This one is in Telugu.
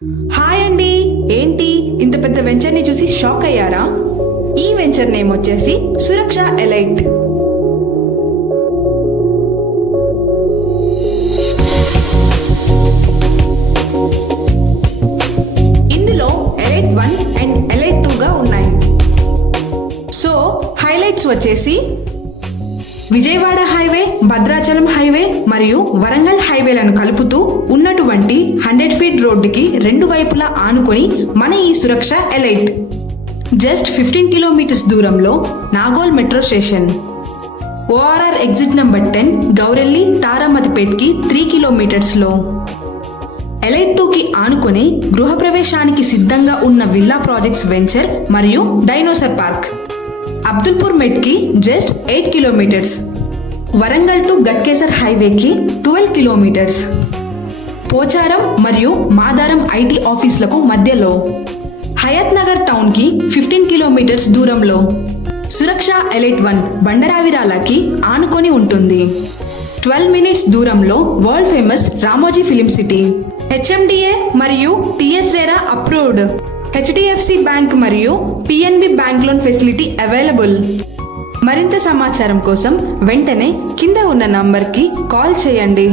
హాయ్ అండి. ఏంటి ఇంత పెద్ద వెంచర్ ని చూసి షాక్ అయ్యారా? ఈ వెంచర్ నేమ్ వచ్చేసి సురక్ష ఎలైట్. ఇందులో ఎలైట్ 1 అండ్ ఎలైట్ 2 గా ఉన్నాయి. సో హైలైట్స్ వచ్చేసి విజయవాడ హైవే, భద్రాచలం హైవే మరియు వరంగల్ హైవేలను కలుపుతూ ఉన్నటువంటి 100 ఫీట్ రోడ్డుకి రెండు వైపులా ఆనుకొని మన ఈ సురక్ష ఎలైట్. జస్ట్ 15 కిలోమీటర్స్ దూరంలో Nagole metro station, ORR exit number 10, Gowrelli తారామతిపేట్కి 3 కిలోమీటర్స్లో. ఎలైట్ 2కి ఆనుకొని గృహప్రవేశానికి సిద్ధంగా ఉన్న విల్లా ప్రాజెక్ట్స్ వెంచర్ మరియు డైనోసర్ పార్క్. అబ్దుల్పూర్ మెట్కి just 8 kilometres. Warangal to Ghatkesar హైవేకి 12 కిలోమీటర్స్. పోచారం మరియు మాదారం ఐటీ ఆఫీసులకు మధ్యలో. హయత్ నగర్ టౌన్కి 15 కిలోమీటర్స్ దూరంలో. సురక్ష ఎలైట్ 1 బండరావిరాలకి ఆనుకొని ఉంటుంది. 12 మినిట్స్ దూరంలో world famous Ramoji film city. HMDA మరియు TS RERA approved. HDFC bank మరియు PNB bank loan facility available. మరింత సమాచారం కోసం వెంటనే కింద ఉన్న నంబర్కి కాల్ చేయండి.